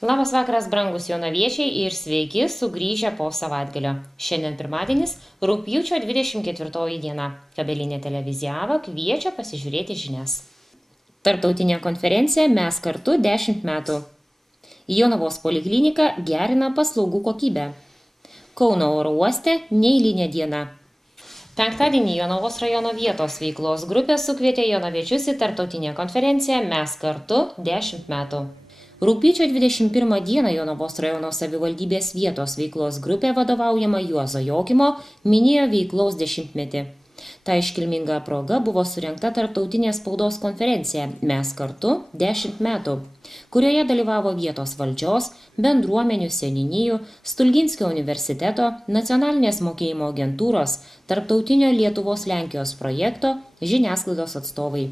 Labas vakaras, brangus jonaviečiai ir sveiki sugrįžę po savaitgalio. Šiandien pirmadienis, rugpjūčio 24 diena. Kabelinė televizija AVA kviečia pasižiūrėti žinias. Tarptautinė konferencija Mes kartu 10 metų. Jonavos poliklinika gerina paslaugų kokybę. Kauno oro uoste neeilinė diena. Penktadienį Jonavos rajono vietos veiklos grupė sukvietė jonaviečius į tarptautinę konferenciją Mes kartu 10 metų. Rugpjūčio 21 dieną Jonavos rajono savivaldybės vietos veiklos grupė vadovaujama Juozo Jokimo minėjo veiklos 10-metį. Ta iškilminga proga buvo surengta tarptautinė spaudos konferencija Mes kartu 10 metų, kurioje dalyvavo vietos valdžios, bendruomenių seniūnijų, Stulginskio universiteto, nacionalinės mokėjimo agentūros, tarptautinio Lietuvos-Lenkijos projekto, žiniasklaidos atstovai.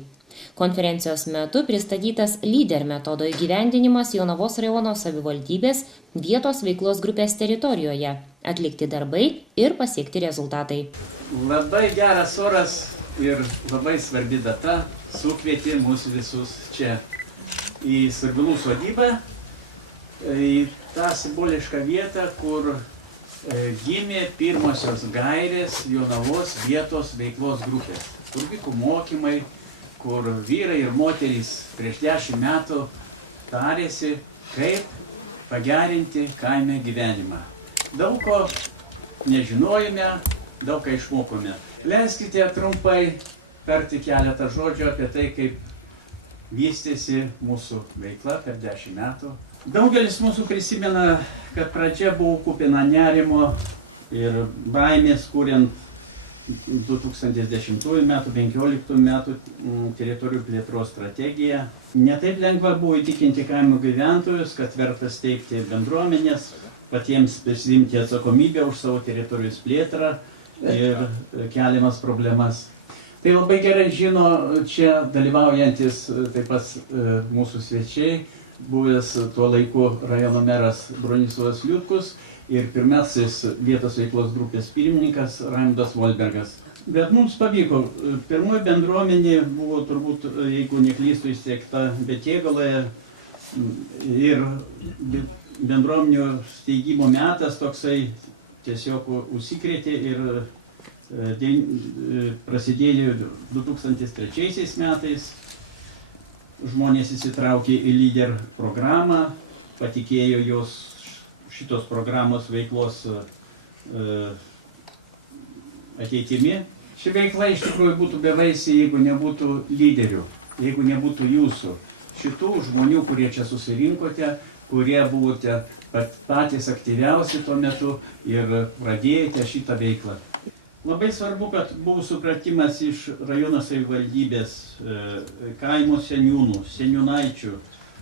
Konferencijos metu pristatytas lyder metodo įgyvendinimas Jonavos rajono savivaldybės vietos veiklos grupės teritorijoje, atlikti darbai ir pasiekti rezultatai. Labai geras oras ir labai svarbi data sukvietė mūsų visus čia į Survilų sodybą, į tą simbolišką vietą, kur gimė pirmosios gairės Jonavos vietos veiklos grupės, kur vyko mokymai, kur vyrai ir moterys prieš 10 metų tarėsi, kaip pagerinti kaime gyvenimą. Daug ko nežinojome, daug ką išmokome. Leiskite trumpai tarti keletą žodžių apie tai, kaip vystėsi mūsų veikla per 10 metų. Daugelis mūsų prisimena, kad pradžia buvo kupina nerimo ir baimės, kuriant 2010 metų, 2015 metų teritorijų plėtros strategiją. Netaip lengva buvo įtikinti kaimo gyventojus, kad verta steigti bendruomenės, patiems prisimti atsakomybę už savo teritorijos plėtrą ir keliamas problemas. Tai labai gerai žino čia dalyvaujantis taip pat mūsų svečiai, buvęs tuo laiku rajono meras Bronislavas Liutkus ir pirmasis vietos veiklos grupės pirmininkas Raimundas Volbergas. Bet mums pavyko. Pirmoji bendruomenė buvo turbūt, jeigu neklystu, įsteigta Betėgaloje ir bendruomenių steigimo metas toksai tiesiog užsikrėtė ir prasidėjo 2003 metais. Žmonės įsitraukė į lyder programą, patikėjo jos šitos programos veiklos ateitimi. Ši veikla iš tikrųjų būtų bevaisė, jeigu nebūtų lyderių, jeigu nebūtų jūsų, šitų žmonių, kurie čia susirinkote, kurie buvote patys aktyviausi tuo metu ir pradėjote šitą veiklą. Labai svarbu, kad buvo supratimas iš rajono savivaldybės, kaimo seniūnų, seniūnaičių,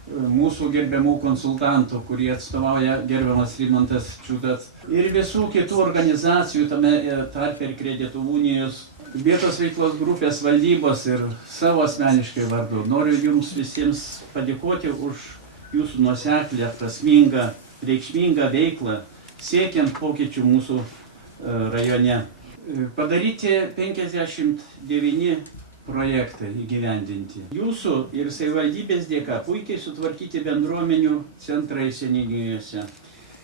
mūsų gerbiamų konsultantų, kurie atstovauja gerbiamas Rimantas Čiudas ir visų kitų organizacijų, tame tarpe ir Kredito unijos, vietos veiklos grupės valdybos ir savo asmeniškai vardu. Noriu jums visiems padėkoti už jūsų nuoseklę, prasmingą, reikšmingą veiklą, siekiant pokyčių mūsų rajone. Padaryti 59 projektai įgyvendinti. Jūsų ir savivaldybės dėka puikiai sutvarkyti bendruomenių centrai seniūnijose.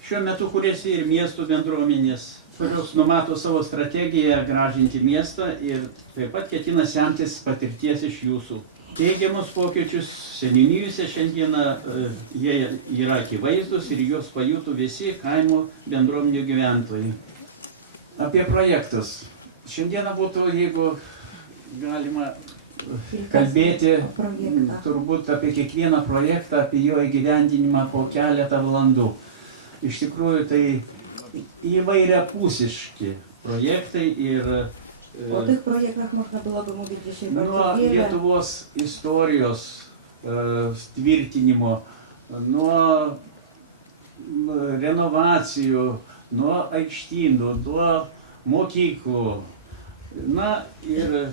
Šiuo metu kuriasi ir miestų bendruomenės, kurios numato savo strategiją gražinti miestą ir taip pat ketina semtis patirties iš jūsų. Teigiamus pokyčius seniūnijose šiandieną jie yra akivaizdus ir juos pajuto visi kaimo bendruomenių gyventojai. Apie projektus. Šiandieną būtų, jeigu galima kalbėti turbūt apie kiekvieną projektą, apie jo įgyvendinimą po keletą valandų. Iš tikrųjų, tai įvairiapusiški projektai ir O tych projektach można byłoby mówić dzisiaj nuo bardzo wiele. Lietuvos istorijos tvirtinimo, nuo renovacijų, nuo aikštynų, nuo mokyklų, na ir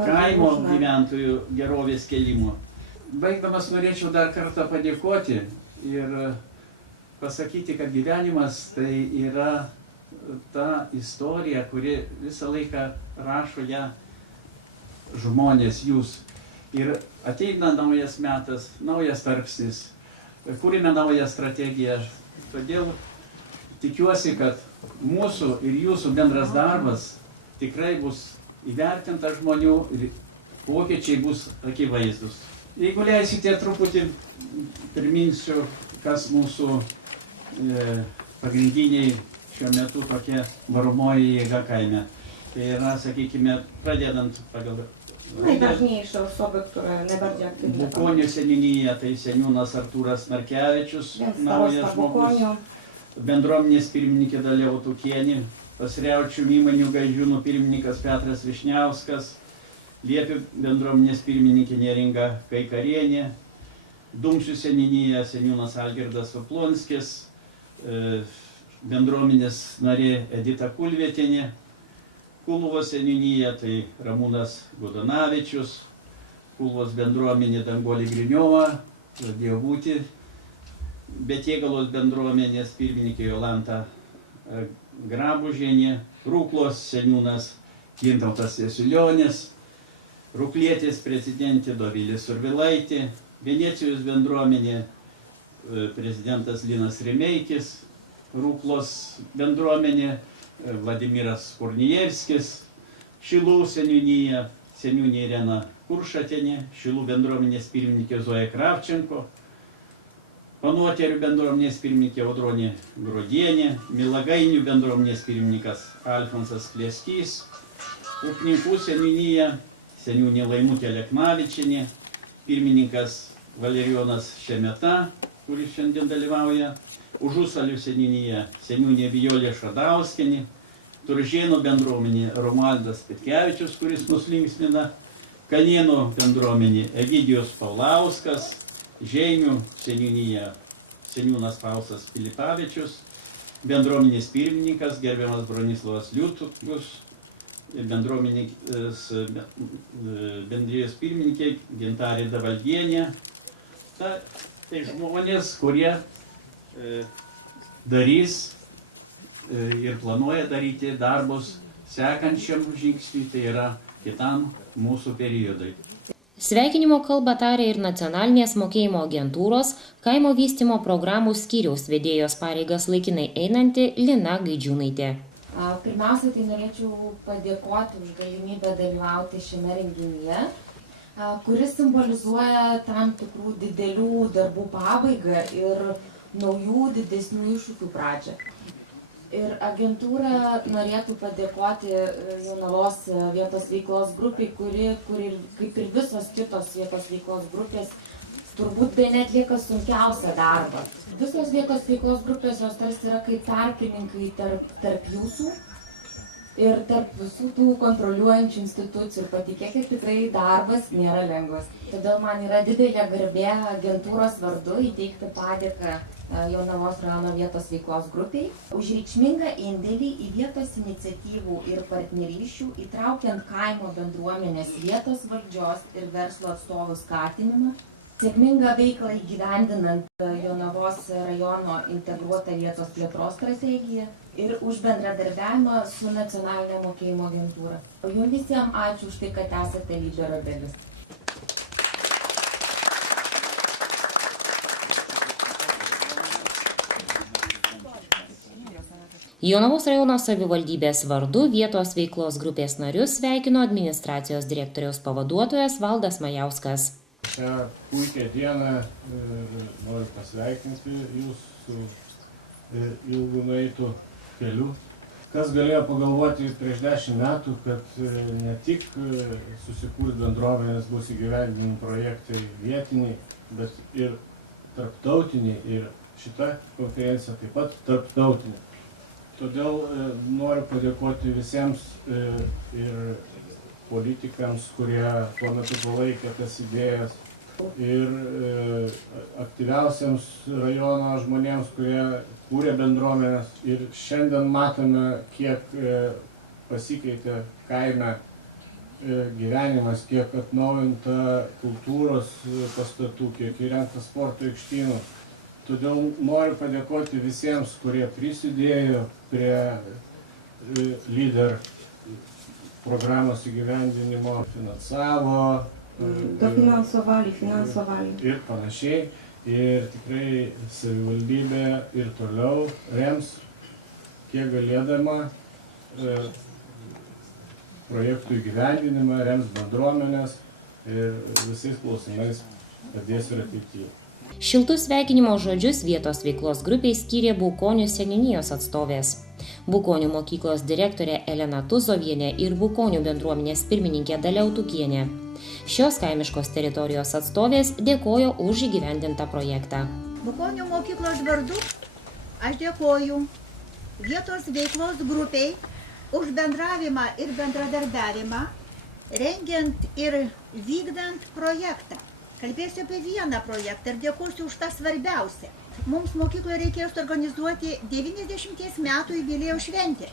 kaimo gyventojų gerovės kėlimo. Baigdamas norėčiau dar kartą padėkoti ir pasakyti, kad gyvenimas tai yra ta istorija, kuri visą laiką rašo ją žmonės, jūs. Ir ateina naujas metas, naujas tarpsnis. kūrėme naują strategiją. Todėl tikiuosi, kad mūsų ir jūsų bendras darbas tikrai bus įvertintas žmonių ir pokyčiai bus akivaizdus. Jeigu leisite, truputį priminsiu, kas mūsų pagrindiniai šiuo metu tokia varomoji jėga kaime. Tai yra, sakykime, pradedant pagal... Najważniejsze osoby, które najbardziej aktywne. Bukonių seniūnija, tai seniūnas Artūras Markevičius, naujas žmogus. Bendruomenės pirmininkė Dalia Utukienė, Pasriaučių įmonių Gaižiūnų pirmininkas Petras Višniauskas, Liepių bendruomenės pirmininkė Neringa Kaikarienė, Dumšių seniūnija seniūnas Algirdas Vaplonskis, bendruomenės narė Edita Kulvietienė, Kulvos seniūnija tai Ramūnas Gudonavičius, Kulvos bendruomenė Danguolė Griniova, pradėjo būti Betėgalos bendruomenės pirmininkė Jolanta Grabužienė, Rūklos seniūnas Gintautas Jasulionis, Rūklietės prezidentė Dovilė Survilaitė, Venecijos bendruomenė prezidentas Linas Remeikis, Rūklos bendruomenė Vladimiras Kornijevskis, Šilų seniūnija, seniūnė Irena Kuršatienė, Šilų bendruomenės pirmininkė Zoja Kravčenko, Panuoterių bendruomenės pirmininkė Audronė Grodienė, Milagainių bendruomenės pirmininkas Alfonsas Pleskys, Upninkų seniūnija, seniūnė Laimutė Leknavičienė, pirmininkas Valerijonas Šemeta, kuris šiandien dalyvauja, Užusalių seniūnija, seniūnė Vijolė Šadauskienė, Turžėnų bendruomenė Romualdas Petkevičius, kuris mus linksmina, Kanienų bendruomenė Egidijus Paulauskas, Žeimių seniūnija, seniūnas Faustas Filipavičius, bendruomenės pirmininkas gerbiamas Bronislavas Liutkus, bendrijos pirmininkė Gintarė Davaldienė. Tai žmonės, kurie darys ir planuoja daryti darbus sekančiam žingsniui, tai yra kitam mūsų periodui. Sveikinimo kalbą tarė ir nacionalinės mokėjimo agentūros kaimo vystymo programų skyriaus vedėjos pareigas laikinai einanti Lina Gaidžiūnaitė. Pirmiausia, tai norėčiau padėkoti už galimybę dalyvauti šiame renginyje, kuris simbolizuoja tam tikrų didelių darbų pabaigą ir naujų didesnių iššūkių pradžią. Ir agentūra norėtų padėkoti Jonavos vietos veiklos grupiai, kuri kaip ir visos kitos vietos veiklos grupės, turbūt bene atlieka sunkiausią darbą. Visos vietos veiklos grupės jos tarsi yra kaip tarpininkai tarp jūsų ir tarp visų tų kontroliuojančių institucijų. Ir patikėkit, tikrai darbas nėra lengvas. Todėl man yra didelė garbė agentūros vardu įteikti padėką Jonavos rajono vietos veiklos grupiai už reikšmingą indėlį į vietos iniciatyvų ir partnerysčių, įtraukiant kaimo bendruomenės, vietos valdžios ir verslo atstovų skatinimą, sėkmingą veiklą įgyvendinant Jonavos rajono integruotą vietos plėtros strategiją ir už bendradarbiavimą su nacionalinė mokėjimo agentūra. O jums visiems ačiū už tai, kad esate lyderio dalis. Jonavos rajono savivaldybės vardu vietos veiklos grupės narius sveikino administracijos direktoriaus pavaduotojas Valdas Majauskas. Šią puikią dieną noriu pasveikinti jūs su ilgu nueitu keliu. Kas galėjo pagalvoti prieš 10 metų, kad ne tik susikurs bendruomenės, bus įgyvendinami projektai vietiniai, bet ir tarptautiniai, ir šita konferencija taip pat tarptautinė. Todėl noriu padėkoti visiems ir politikams, kurie tuo metu palaikė tas idėjas, ir aktyviausiams rajono žmonėms, kurie kūrė bendruomenės. Ir šiandien matome, kiek pasikeitė kaime gyvenimas, kiek atnaujinta kultūros pastatų, kiek įrengta sporto aikštynų. Todėl noriu padėkoti visiems, kurie prisidėjo prie lyder programos įgyvendinimo, finansavo Dofinansowali ir panašiai. ir tikrai savivaldybė ir toliau rems, kiek galėdama, projektų įgyvendinimą, rems bendruomenės ir visais klausimais padės ir ateityje. Šiltus sveikinimo žodžius vietos veiklos grupiai skyrė Bukonių seniūnijos atstovės. Bukonių mokyklos direktorė Elena Tuzovienė ir Bukonių bendruomenės pirmininkė Dalia Utukienė. Šios kaimiškos teritorijos atstovės dėkojo už įgyvendintą projektą. Bukonių mokyklos vardu aš dėkoju vietos veiklos grupiai už bendravimą ir bendradarbiavimą, rengiant ir vykdant projektą. Kalbėsiu apie vieną projektą ir dėkosiu už tą svarbiausią. Mums mokykloje reikėjo organizuoti 90 metų jubiliejaus šventę.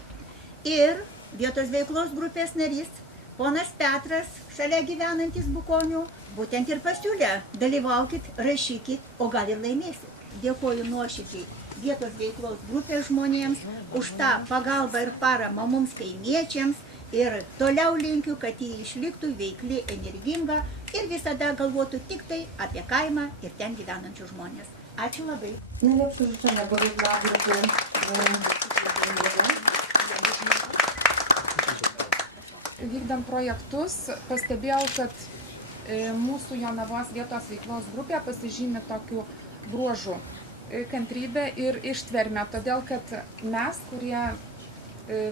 Ir vietos veiklos grupės narys, ponas Petras, šalia gyvenantis Bukonių, būtent ir pasiūlė, dalyvaukit, rašykit, o gal ir laimėsit. Dėkoju nuoširdžiai vietos veiklos grupės žmonėms už tą pagalbą ir paramą mums kaimiečiams ir toliau linkiu, kad jį išliktų veikli, energinga ir visada galvotų tik tai apie kaimą ir ten gyvenančius žmonės. Ačiū labai. Najlepsze życzenia, bo dla grupy. Vykdant projektus, pastebėjau, kad mūsų Jonavos vietos veiklos grupė pasižymi tokiu bruožu kantrybę ir ištvermę, todėl kad mes, kurie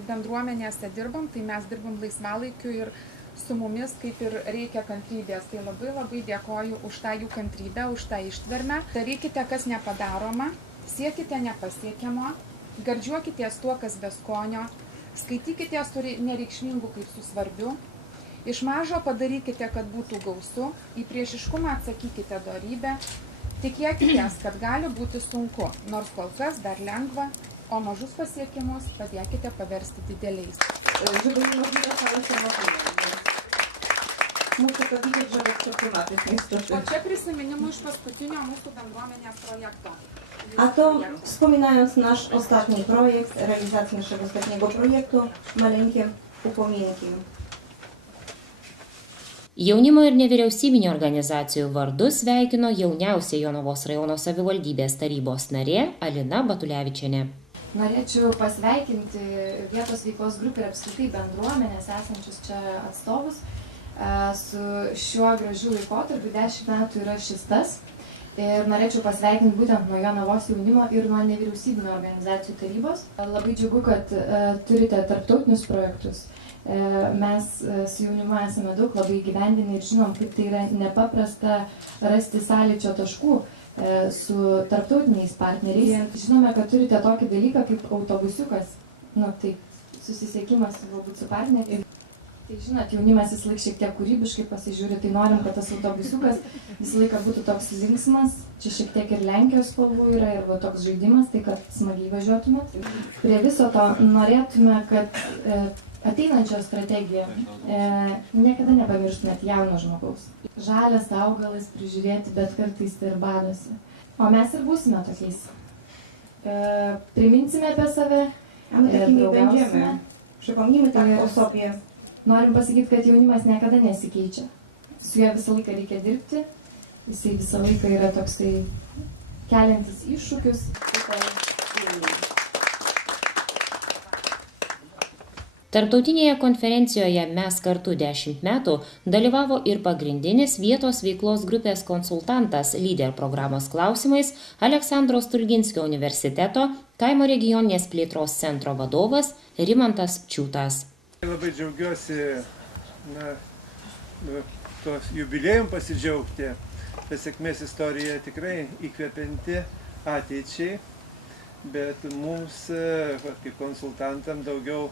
bendruomenėse dirbam, tai mes dirbam laisvalaikiu ir su mumis kaip ir reikia kantrybės. Tai labai dėkoju už tą jų kantrybę, už tą ištvermę. Darykite, kas nepadaroma, siekite nepasiekiamo, gardžiuokitės tuo, kas be skonio, skaitykitės su nereikšmingu kaip su svarbiu, iš mažo padarykite, kad būtų gausu, į priešiškumą atsakykite dorybę, tikėkitės, kad gali būti sunku, nors kol kas dar lengva, o mažus pasiekimus padėkite paversti dideliais. Żeby niemożliwe stały się możliwe. Muszę powiedzieć, że lepsze klimaty niestety. O čia prisiminimų iš paskutinio mūsų bendruomenės projekto. A to wspominając nasz ostatni projekt, realizację naszego ostatniego projektu, maleńkie upominki. Jaunimo ir nevyriausybinio organizacijų vardu sveikino jauniausia Jonavos rajono savivaldybės tarybos narė Alina Batulevičienė. Norėčiau pasveikinti vietos veiklos grupę ir apskritai bendruomenės esančius čia atstovus su šiuo gražiu laikotarpiu. 10 metų yra šis tas. Ir norėčiau pasveikinti būtent nuo Jonavos jaunimo ir nuo nevyriausybinio organizacijų tarybos. Labai džiugu, kad turite tarptautinius projektus. Mes su jaunimu esame daug labai įgyvendinę ir žinom, kaip tai yra nepaprasta rasti sąlyčio taškų su tarptautiniais partneriais. Žinome, kad turite tokį dalyką kaip autobusiukas, tai susisiekimas galbūt su partneriais. Tai žinot, jaunimas vis laik šiek tiek kūrybiškai pasižiūri, tai norim, kad tas autobusiukas visą laiką būtų toks linksmas. Čia šiek tiek ir Lenkijos spalvų yra ir toks žaidimas, tai kad smagiai važiuotumėt. Prie viso to norėtume, kad ateinančios strategija niekada nepamirštumėt jauno žmogaus. Žalias augalas prižiūrėti, bet kartais tai ir badosi. O mes ir būsime tokiais. Priminsime apie save, draugausime. Przypomnijmy tak o sobie. Norim pasakyti, kad jaunimas niekada nesikeičia. Su juo visą laiką reikia dirbti. Jisai visą laiką yra toksai keliantis iššūkius. Tarptautinėje konferencijoje Mes kartu 10 metų dalyvavo ir pagrindinis vietos veiklos grupės konsultantas lyder programos klausimais Aleksandro Stulginskio universiteto kaimo regioninės plėtros centro vadovas Rimantas Čiūtas. Labai džiaugiuosi tos jubiliejum pasidžiaugti. Ta sėkmės istorija tikrai įkvepianti ateičiai, bet mums, kaip konsultantam, daugiau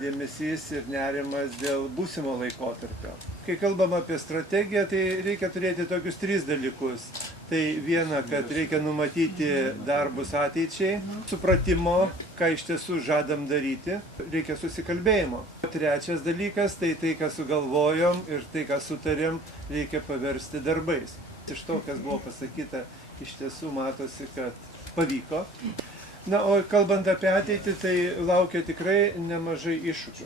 dėmesys ir nerimas dėl būsimo laikotarpio. Kai kalbam apie strategiją, tai reikia turėti tokius 3 dalykus. Tai viena, kad reikia numatyti darbus ateičiai, supratimo, ką iš tiesų žadam daryti, reikia susikalbėjimo. 3 dalykas, tai ką sugalvojom ir tai, ką sutarėm, reikia paversti darbais. Iš to, kas buvo pasakyta, iš tiesų matosi, kad pavyko. Na, o kalbant apie ateitį, tai laukia tikrai nemažai iššūkių.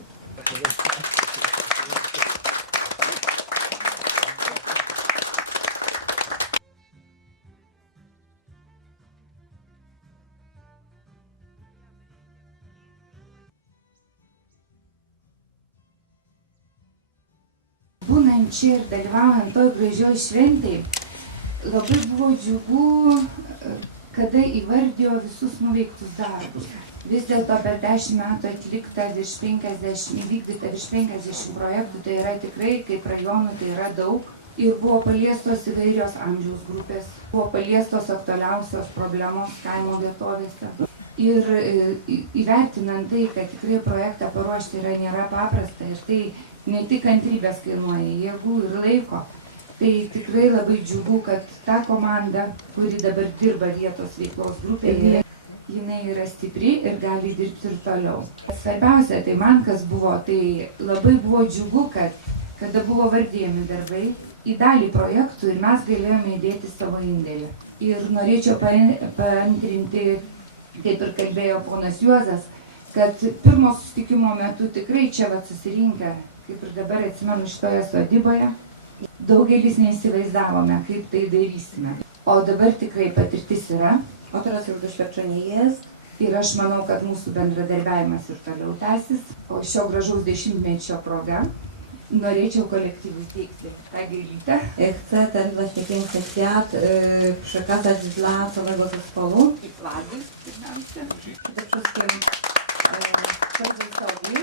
būnant čia ir dalyvaujant toj gražioj šventėj, labai buvo džiugu, kada įvardijo visus nuveiktus darbus. Vis dėlto per 10 metų atlikta įvykdyta virš 50 projektų, tai yra tikrai, kaip rajonų, tai yra daug. Ir buvo paliestos įvairios amžiaus grupės, buvo paliestos aktualiausios problemos kaimo vietovėse. Ir įvertinant tai, kad tikrai projektą paruošti nėra paprasta, ir tai ne tik kantrybės kainuoja, jėgų ir laiko, tai tikrai labai džiugu, kad ta komanda, kuri dabar dirba vietos veiklos grupėje, jinai yra stipri ir gali dirbti ir toliau. Svarbiausia, tai man kas buvo, tai labai buvo džiugu, kad kada buvo vardėjami darbai į dalį projektų ir mes galėjome įdėti savo indėlį. Ir norėčiau paantrinti, kaip ir kalbėjo ponas Juozas, kad pirmo susitikimo metu tikrai čia susirinkę, kaip ir dabar atsimenu šitoje sodyboje, daugelis neįsivaizdavome, kaip tai darysime. O dabar tikrai patirtis yra. O teraz już doświadczenie jest. Ir aš manau, kad mūsų bendradarbiavimas ir toliau tęsis. O šio gražaus 10-mečio proga norėčiau kolektyvui teikti tą gėlytę. Chcę ten właśnie piękny kwiat przekazać dla całego zespołu. I flagui, pirmiausia. Przede wszystkim prezydentowi.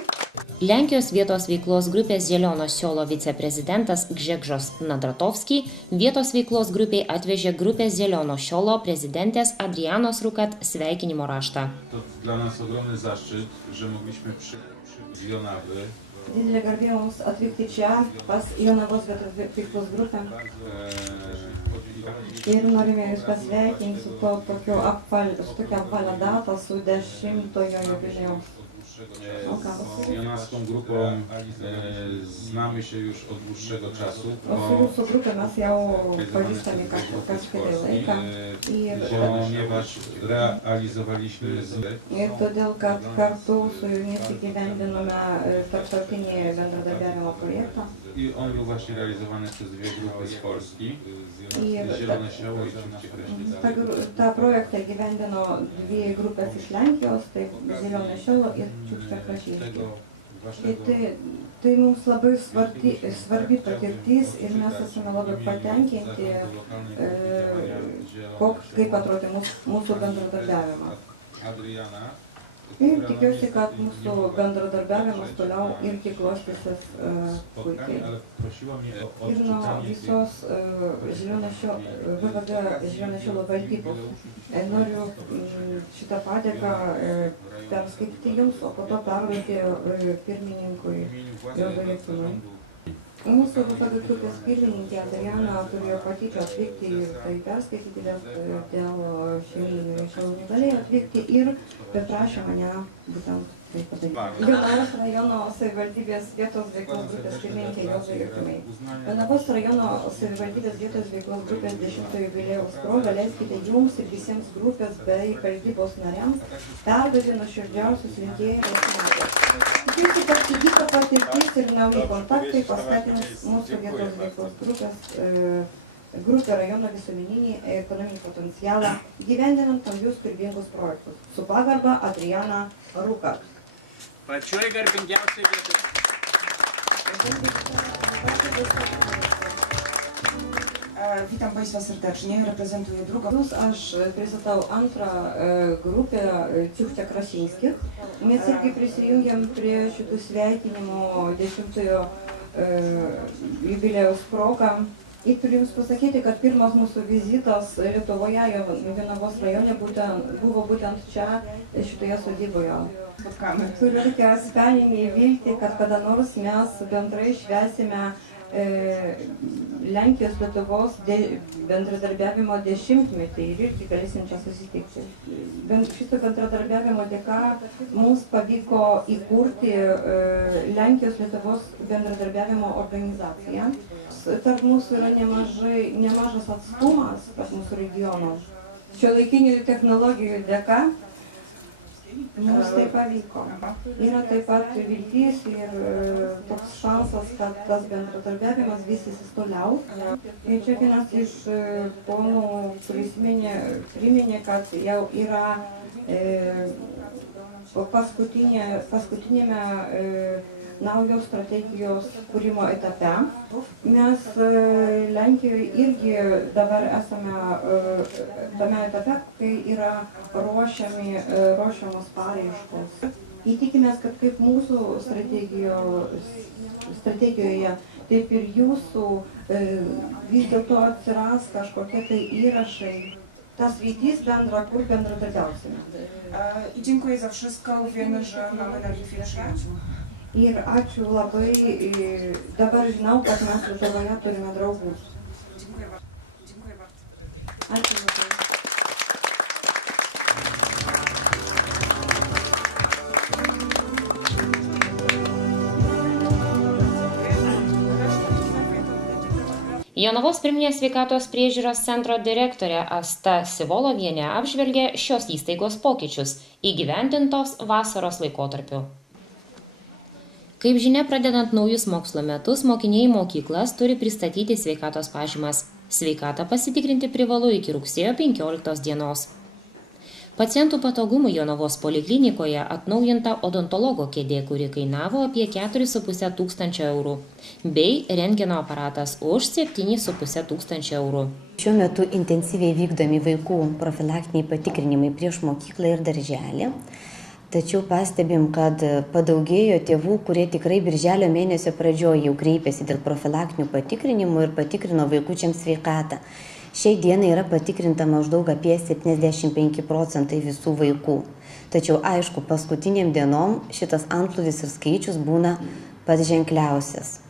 Lenkijos vietos veiklos grupės Zeliono Siolo viceprezidentas Grzegorz Nadratovski vietos veiklos grupiai atvežė grupės Zeliono Siolo prezidentės Adrianos Rukat sveikinimo raštą. To dla nas ogromny zaszczyt, że mogliśmy przyjść z Jonawy. Didelė garbė mums atvykti čia pas Jonavos vietos veiklos grupę. Ir norime Jūs pasveikinti su tokia apvalia data, su 10-ojo jubiliejaus. Z jonawską grupą znamy się już od dłuższego czasu. Su Jūsų grupė mes jau pažįstami kažkurį laiką. Ponieważ realizowaliśmy Ir todėl, kad kartu su Jumis įgyvendinome tarptautinį bendradarbiavimo projektą. I on był właśnie realizowany przez dwie grupy z Polski, Zielone Sioło i Ciuchcie Kraśnickie. Ta projektą įgyvendino dvi grupės iš Lenkijos, tai Zielone Sioło ir Ciuchcie Kraśnickie. Tai mums labai svarbi patirtis ir mes esame labai patenkinti, kaip atrodė mūsų bendradarbiavimas. Ir tikiuosi, kad mūsų bendradarbiavimas toliau irgi klostysis puikiai. Ir nuo visos Zielone Siolo valdybos noriu šitą padėką perskaityti Jums, o po to perduoti pirmininkui Juozui Jakimui. Mūsų VPG grupės pirmininkė Adriana turėjo patyčia atvykti ir tai perskaityti, dėl šeimyninių reikalų negalėjo atvykti ir paprašė mane būtent tai padaryti. Jonavos rajono savivaldybės vietos veiklos grupės pirmininkė Juozui Jakimui. Jonavos rajono savivaldybės vietos veiklos grupės 10-ojo jubiliejaus proga leiskite Jums ir visiems grupės bei valdybos nariams perduoti nuoširdžiausius linkėjimus. Tikiuosi, kad įgyta patirtis ir nauji kontaktai paskatins mūsų vietos veiklos grupę rajono visuomeninį ekonominį potencialą gyvendinant naujus kūrybingus projektus. Su pagarba Adriana Rukat. Pačioj garbingiausiai vietoj. Witam Państwa serdecznie, reprezentuję drugą. Aš pristatau antrą grupę Ciuchcie Kraśnickich. Mes irgi prisijungiam prie šitų sveikinimų 10-ojo jubiliejaus proga. Ir turiu Jums pasakyti, kad pirmas mūsų vizitas Lietuvoje, Jonavos rajone, buvo būtent čia, šitoje sodyboje. Turiu tokią asmeninį viltį, kad kada nors mes bendrai švęsime Lenkijos Lietuvos bendradarbiavimo 10-metį ir irgi galėsim čia susitikti. Šito bendradarbiavimo dėka mums pavyko įkurti Lenkijos Lietuvos bendradarbiavimo organizaciją. Tarp mūsų yra nemažas atstumas tarp mūsų regionų. Šiuolaikinių technologijų dėka mums tai pavyko. Yra taip pat viltis ir toks šansas, kad tas bendradarbiavimas vystysis toliau. Ir čia vienas iš ponų priminė, kad jau yra paskutinėme naujos strategijos kūrimo etape. Mes Lenkijoje irgi dabar esame tame etape, kai yra ruošiamos paraiškos. Įtikimės, kad kaip mūsų strategijoje, taip ir jūsų vis dėlto atsiras kažkokie tai įrašai, tas rytis bendra, kur bendradarbiausime. I dziękuję za wszystko. Wiemy, że mamy na Litwie przyjaciół. Ir ačiū labai, dabar žinau, kad mes Lietuvoje turime draugus. Dziękuję bardzo. Dziękuję bardzo. Ačiū labai. Jonavos pirminės sveikatos priežiūros centro direktorė Asta Sivolovienė apžvelgė šios įstaigos pokyčius įgyvendintos vasaros laikotarpiu. Kaip žinia, pradedant naujus mokslo metus, mokiniai į mokyklas turi pristatyti sveikatos pažymas. Sveikatą pasitikrinti privalu iki rugsėjo 15 dienos. Pacientų patogumų Jonavos poliklinikoje atnaujinta odontologo kėdė, kuri kainavo apie 4,5 tūkstančio eurų, bei rentgeno aparatas už 7,5 tūkstančio eurų. Šiuo metu intensyviai vykdomi vaikų profilaktiniai patikrinimai prieš mokyklą ir darželį. Tačiau pastebim, kad padaugėjo tėvų, kurie tikrai birželio mėnesio pradžioje jau kreipėsi dėl profilaktinių patikrinimų ir patikrino vaikučiams sveikatą. Šiai dienai yra patikrinta maždaug apie 75% visų vaikų. Tačiau aišku, paskutiniam dienom šitas antplūdis ir skaičius būna pats ženkliausias.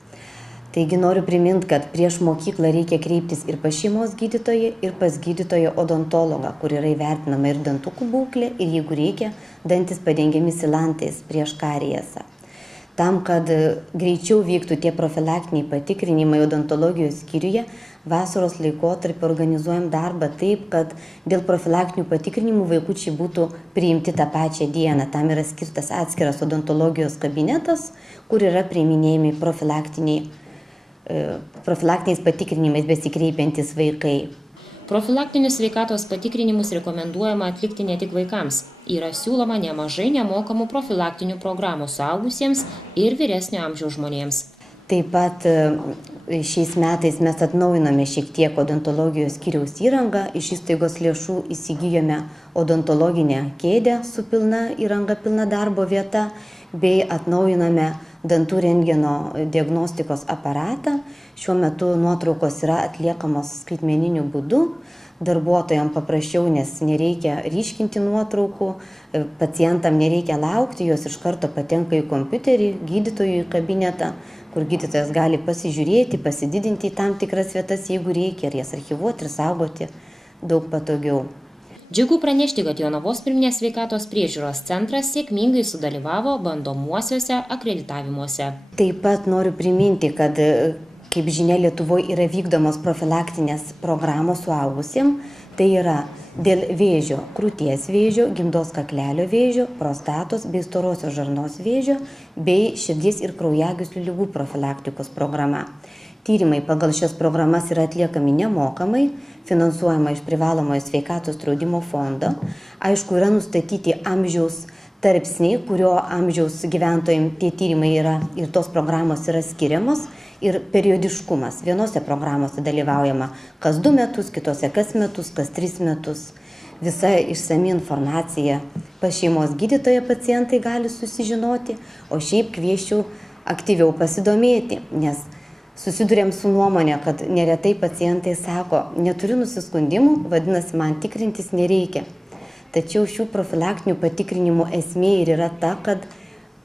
Taigi noriu priminti, kad prieš mokyklą reikia kreiptis ir pas šeimos gydytoją, ir pas gydytoją odontologą, kur yra įvertinama ir dantukų būklė, ir jeigu reikia, dantis padengiami silantais prieš kariesą. Tam, kad greičiau vyktų tie profilaktiniai patikrinimai odontologijos skyriuje, vasaros laikotarpį organizuojam darbą taip, kad dėl profilaktinių patikrinimų vaikučiai būtų priimti tą pačią dieną. Tam yra skirtas atskiras odontologijos kabinetas, kur yra priiminėjami profilaktiniais patikrinimais besikreipiantys vaikai. Profilaktinius sveikatos patikrinimus rekomenduojama atlikti ne tik vaikams. Yra siūloma nemažai nemokamų profilaktinių programų suaugusiems ir vyresnio amžiaus žmonėms. Taip pat šiais metais mes atnaujinome šiek tiek odontologijos skyriaus įrangą. Iš įstaigos lėšų įsigijome odontologinę kėdę su pilna įranga, pilna darbo vieta, bei atnaujiname dantų rentgeno diagnostikos aparatą. Šiuo metu nuotraukos yra atliekamos skaitmeniniu būdu. Darbuotojams paprasčiau, nes nereikia ryškinti nuotraukų, pacientam nereikia laukti, jos iš karto patenka į kompiuterį, gydytojų į kabinetą, kur gydytojas gali pasižiūrėti, pasididinti į tam tikras vietas, jeigu reikia, ir jas archyvuoti ir saugoti daug patogiau. Džiugu pranešti, kad Jonavos pirminės sveikatos priežiūros centras sėkmingai sudalyvavo bandomuosiuose akreditavimuose. Taip pat noriu priminti, kad kaip žinia, Lietuvoje yra vykdomos profilaktinės programos suaugusiems. Tai yra dėl vėžio, krūties vėžio, gimdos kaklelio vėžio, prostatos bei storosios žarnos vėžio, bei širdies ir kraujagyslių ligų profilaktikos programa. Tyrimai pagal šias programas yra atliekami nemokamai, finansuojama iš privalomojo sveikatos draudimo fondo. Aišku, yra nustatyti amžiaus tarpsniai, kurio amžiaus gyventojams tie tyrimai yra ir tos programos yra skiriamos, ir periodiškumas. Vienose programose dalyvaujama kas 2 metus, kitose kas metus, kas 3 metus. Visa išsami informacija pas šeimos gydytoją pacientai gali susižinoti, o šiaip kvieščiau aktyviau pasidomėti, nes susidurėm su nuomonė, kad neretai pacientai sako, neturiu nusiskundimų, vadinasi, man tikrintis nereikia. Tačiau šių profilaktinių patikrinimų esmė ir yra ta, kad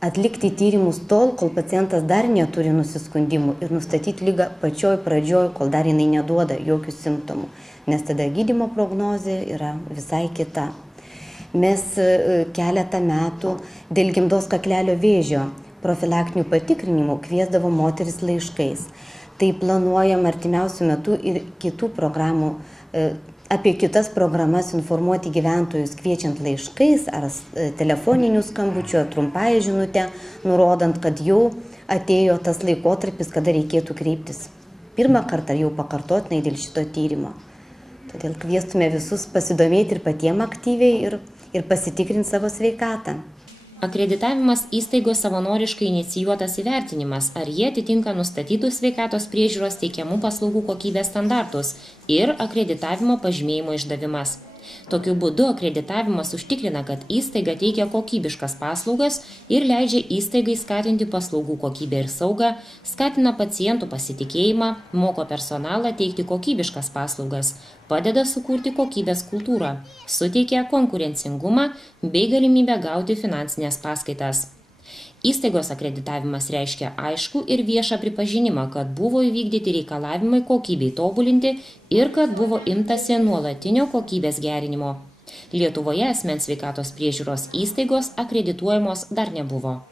atlikti tyrimus tol, kol pacientas dar neturi nusiskundimų ir nustatyti ligą pačioj pradžioj, kol dar jinai neduoda jokių simptomų, nes tada gydymo prognozė yra visai kita. Mes keletą metų dėl gimdos kaklelio vėžio profilaktinių patikrinimų kviesdavo moteris laiškais. Tai planuojam artimiausių metų ir kitų programų, apie kitas programas informuoti gyventojus kviečiant laiškais ar telefoninių skambučių, ar trumpąją žinutę, nurodant, kad jau atėjo tas laikotarpis, kada reikėtų kreiptis pirmą kartą ar jau pakartotinai dėl šito tyrimo. Todėl kviestume visus pasidomėti ir patiem aktyviai ir pasitikrinti savo sveikatą. Akreditavimas įstaigos savanoriškai inicijuotas įvertinimas, ar jie atitinka nustatytus sveikatos priežiūros teikiamų paslaugų kokybės standartus ir akreditavimo pažymėjimo išdavimas. Tokiu būdu akreditavimas užtikrina, kad įstaiga teikia kokybiškas paslaugas ir leidžia įstaigai skatinti paslaugų kokybę ir saugą, skatina pacientų pasitikėjimą, moko personalą teikti kokybiškas paslaugas, padeda sukurti kokybės kultūrą, suteikia konkurencingumą bei galimybę gauti finansinės paskaitas. Įstaigos akreditavimas reiškia aišku ir viešą pripažinimą, kad buvo įvykdyti reikalavimai kokybei tobulinti ir kad buvo imtasi nuolatinio kokybės gerinimo. Lietuvoje asmens sveikatos priežiūros įstaigos akredituojamos dar nebuvo.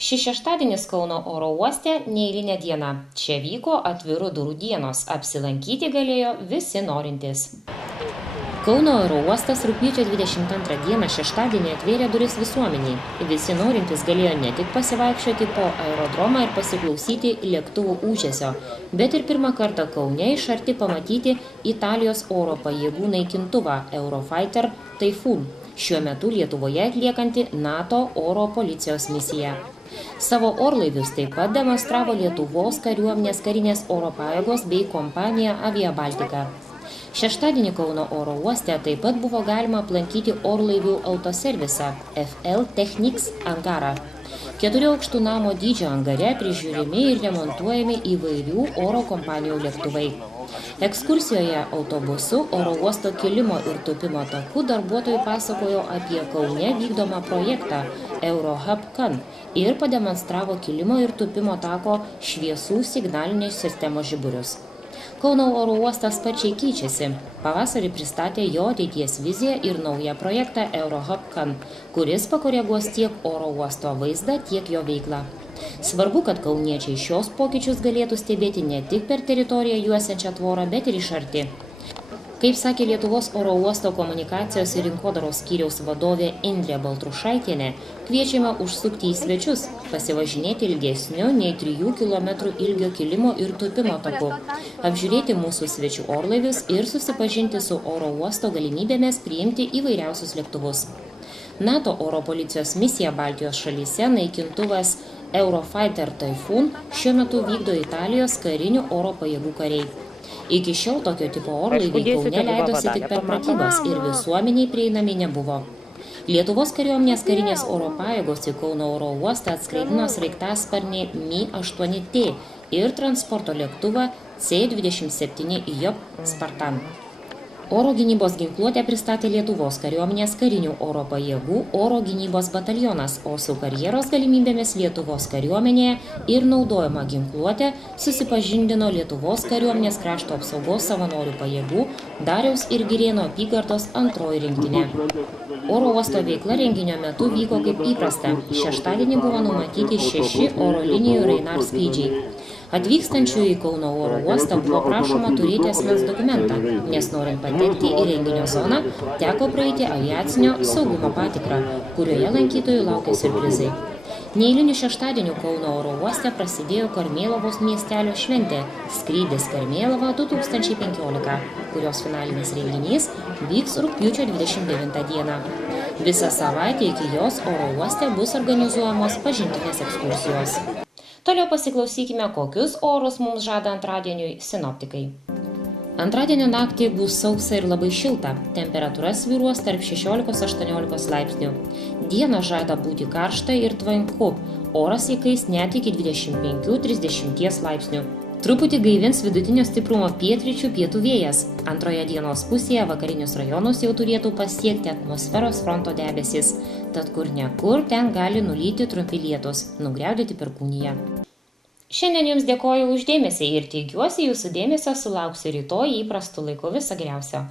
Šis šeštadienis Kauno oro uoste neeilinė diena. Čia vyko atvirų durų dienos. Apsilankyti galėjo visi norintys. Kauno oro uostas rugpjūčio 22 dieną šeštadienį atvėrė duris visuomeniai. Visi norintys galėjo ne tik pasivaikščioti po aerodromą ir pasiklausyti lėktuvų ūžesio, bet ir pirmą kartą Kaune iš arti pamatyti Italijos oro pajėgų naikintuvą Eurofighter Typhoon, šiuo metu Lietuvoje atliekantį NATO oro policijos misiją. Savo orlaivius taip pat demonstravo Lietuvos kariuomenės karinės oro pajėgos bei kompanija Avia Baltica. Šeštadienį Kauno oro uoste taip pat buvo galima aplankyti orlaivių autoservisą FL Technics angarą. 4 aukštų namo dydžio angare prižiūrimi ir remontuojami įvairių oro kompanijų lėktuvai. Ekskursijoje autobusu oro uosto kilimo ir tūpimo takų darbuotojai pasakojo apie Kaune vykdomą projektą Eurohub Can ir pademonstravo kilimo ir tūpimo tako šviesų signalinės sistemos žiburius. Kauno oro uostas sparčiai keičiasi. Pavasarį pristatė jo ateities viziją ir naują projektą Eurohub Can, kuris pakoreguos tiek oro uosto vaizdą, tiek jo veiklą. Svarbu, kad kauniečiai šios pokyčius galėtų stebėti ne tik per teritoriją juosiančią tvorą, bet ir iš arti. Kaip sakė Lietuvos oro uosto komunikacijos ir rinkodaros skyriaus vadovė Indrė Baltrušaitienė, kviečiame užsukti į svečius, pasivažinėti ilgesniu nei 3 km ilgio kilimo ir tūpimo taku, apžiūrėti mūsų svečių orlaivius ir susipažinti su oro uosto galimybėmis priimti įvairiausius lėktuvus. NATO oro policijos misija Baltijos šalyse naikintuvas Eurofighter Typhoon šiuo metu vykdo Italijos karinių oro pajėgų kariai. Iki šiol tokio tipo orlaiviai Kaune leidosi tik per pratybas ir visuomeniai prieinami nebuvo. Lietuvos kariuomenės karinės oro pajėgos į Kauno oro uostą atskraidino sraigtasparnį Mi-8T ir transporto lėktuvą C-27J Spartan. Oro gynybos ginkluotę pristatė Lietuvos kariuomenės karinių oro pajėgų oro gynybos batalionas, o su karjeros galimybėmis Lietuvos kariuomenėje ir naudojama ginkluotė susipažindino Lietuvos kariuomenės krašto apsaugos savanorių pajėgų Dariaus ir Girėno apygardos antroji rinktinė. Oro uosto veikla renginio metu vyko kaip įprasta. Šeštadienį buvo numatyti 6 oro linijų Rainar skrydžiai. Atvykstančių į Kauno oro uostą buvo prašoma turėti asmens dokumentą, nes norint patekti į renginio zoną, teko praeiti aviacinio saugumo patikrą, kurioje lankytojų laukia siurprizai. Neeiliniu šeštadieniu Kauno oro uoste prasidėjo Karmėlavos miestelio šventė Skrydis Karmėlava 2015, kurios finalinis renginys vyks rugpjūčio 29 dieną. Visą savaitę iki jos oro uoste bus organizuojamos pažintinės ekskursijos. Toliau pasiklausykime, kokius orus mums žada antradieniui sinoptikai. Antradienio naktį bus sausa ir labai šilta, temperatūra svyruos tarp 16–18 laipsnių. Dieną žada būti karšta ir tvanku, oras įkais net iki 25–30 laipsnių. Truputį gaivins vidutinio stiprumo pietryčių pietų vėjas. Antroje dienos pusėje vakarinius rajonus jau turėtų pasiekti atmosferos fronto debesis, tad kur nekur ten gali nulyti trumpi lietūs, nugriaudėti perkūniją. Šiandien jums dėkoju už dėmesį ir tikiuosi jūsų dėmesio sulauksiu rytoj įprastu laiku. Viso geriausio.